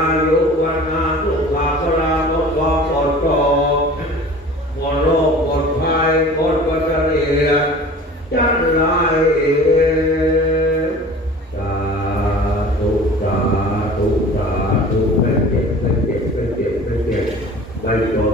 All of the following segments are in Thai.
อายุวันนานลูกหานพระมดลอปลดปลอกหมโรคหมดภัยหนปัจจัยจันไรสาธุสาธุสาธุเป็นเจ็บไม่เจ็บไม่เจ็บไม่เจ็บไม่จบ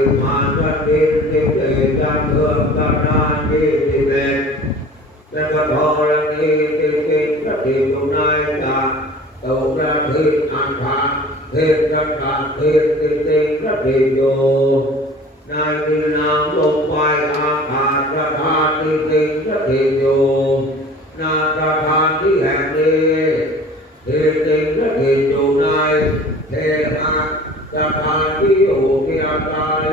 ิมาสติติเตจันเทืองกนานิติเมจันกทอรณีติติสติตุนายตาตุระทิอันทาเทตตาเทติติสเทโยนายมีนามลงไปอาภาสธาติติสติโยนาตธาที่แห่งนี้เทติสติโยนายเทหะตถาที่โย กาย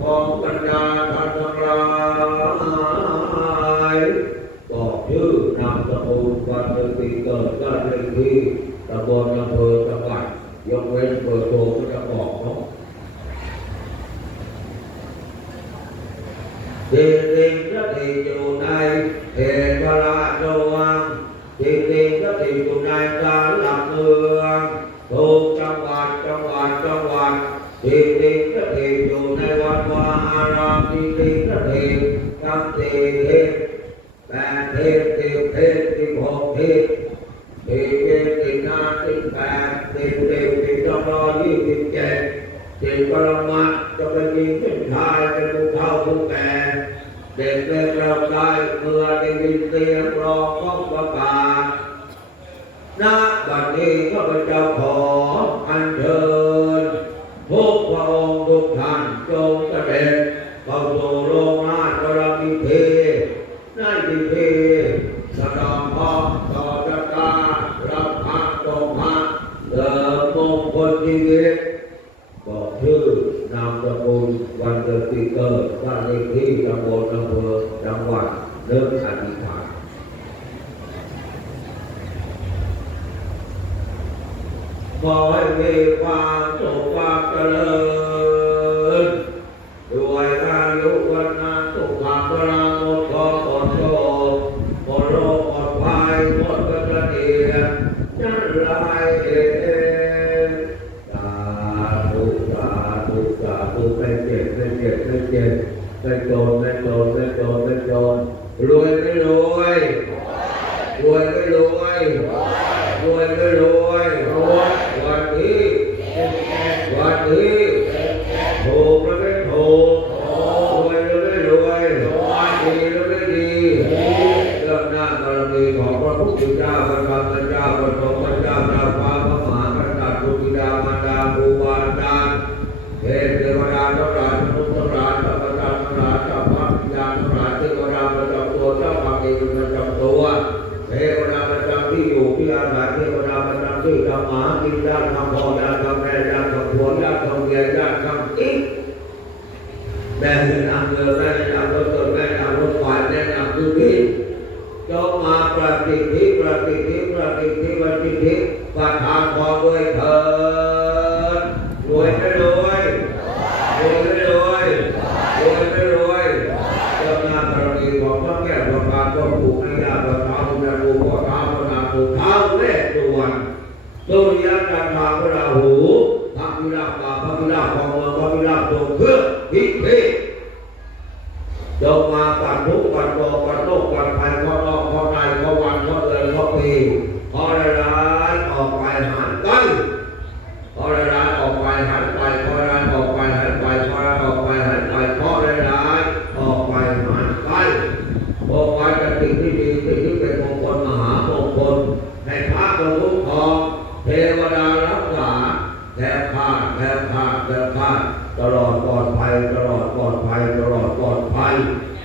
ของบรรดาท่านทั้อกชื่อนันเดือนปีเกิดก็เลขที่ตำบลอำเภอจังวัดยเว้นเบโทกจะบอเนาะเด็กๆก็เด็กอยู่ในเอ ni ti nó thiệt tâm thì thiệt bàn thiệt thiệt thiệt thì một thiệt thì thiệt thì na thì bàn thì thiệt thì cho lo như thì chè thì có lòng mắt cho bên nhiên chính thai cho cũng thâu cũng kè để lên lòng tay mưa đi đi tiền lo không có bà na bà đi có bên trong khổ ขอให้มีความสุขความเจริญด้วยอายุวันนาสุขวาพราหมดขอขอโชคขอโรคขอภัยหมดกระเดียจันไรเอสาธุสาธุสาธุไม่เจ็บไม่เจ็บไม่เจ็บไม่โดนไม่โดนไม่โดนไม่โดนรวยไม่รวย बढ़ती थी वह वा แคล้วคลาดแคล้วคลาดตลอดปลอดภัยตลอดปลอดภัยตลอดปลอดภัย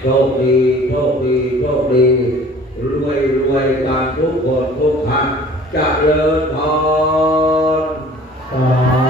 โชคดีโชคดีโชคดีรวยรวยกันทุกคนทุกท่านจะเริญพร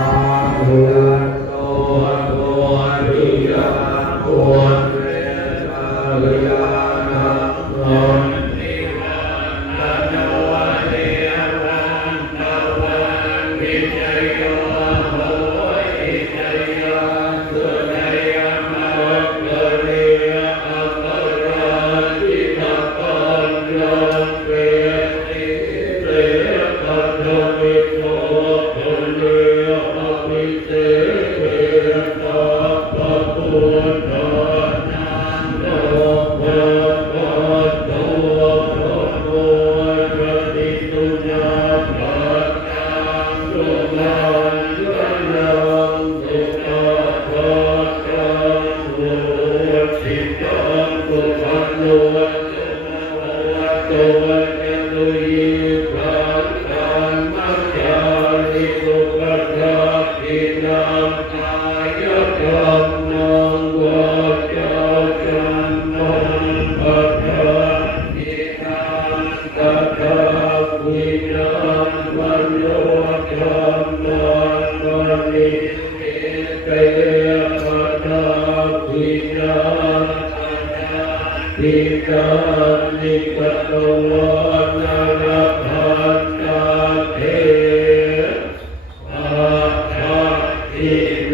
ทิกานิปตวานารพันตาเท อาภาอิเว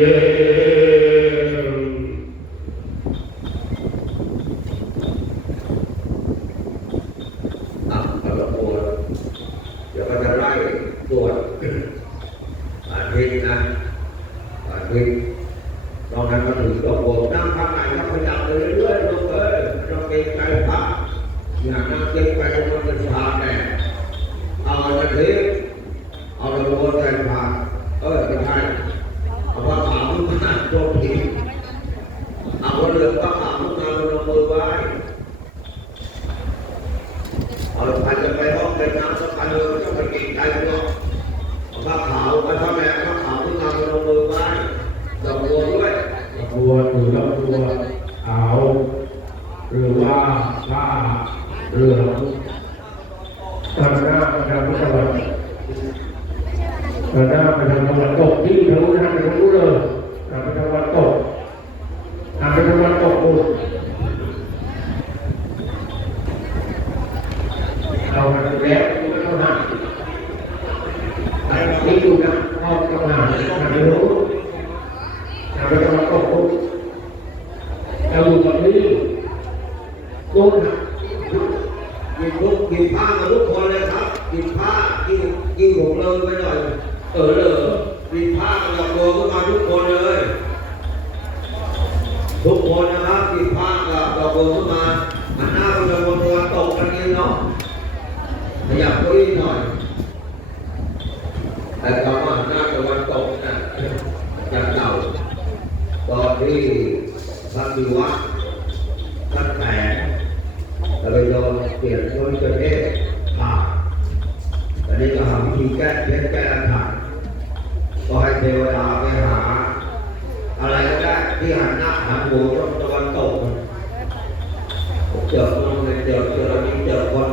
อะเอาละปวดเดี๋ยวก็จะไล่ตรวจอาทิตย์นะอาทิตย์ ตอนนั้นมาถึงกบวดนั่งพักไหนก็ขยับไปเรื่อยๆลงเลยเราเกรงใจพระอย่านั่งเกรงใจมันเป็นชาแน่เอาจะเทิตย์เอาไปโรยใส่ผ้าเออไม่ใช่เอาผ้าขาวขึ้นมาโจมทีเอาผ้าเรื่องผ้าขาว ว่าผ้าเหลืองตอนหน้าไปทางพุทธวันตอนหน้าไปทางตะวันตกที่ทะลุทางไปทะลุเลยทางไปทางตะวันตกทางไปทางตะวันตกปุ๊บเราแล้วเท่านั้นนี่ดูนะพ่อทำงานทางไปรู้ ทางไปตะวันตกปุ๊บเราอยู่กับนี่โน่นนะ กินทุกกินผ้ามาทุกคนเลยครับกินผ้า กินกินผมเลยไปหน่อย เออเลยกินผ้าดอกบัวขึ้นมาทุกคนเลย ทุกคนนะครับกินผ้ากับดอกบัวขึ้นมาหันหน้าไปทางบนตะวันตกกันเองเนาะขยับเก้าอี้หน่อยแต่คำว่าหนหน้าตะวันตกนะจากเก่าตอนที่พระศิวะท่านแตกแล้วไปโดนเปลี่ยนโดนประเทศผ่าอันนี้ก็หาวิธีแก้เพชรแก้ปัญหาก็ให้เทวดาไปหา อะไรก็ได้ ที่หันหน้าหันหัวตะวันตกเจอคนเจอเจอมีเจอคน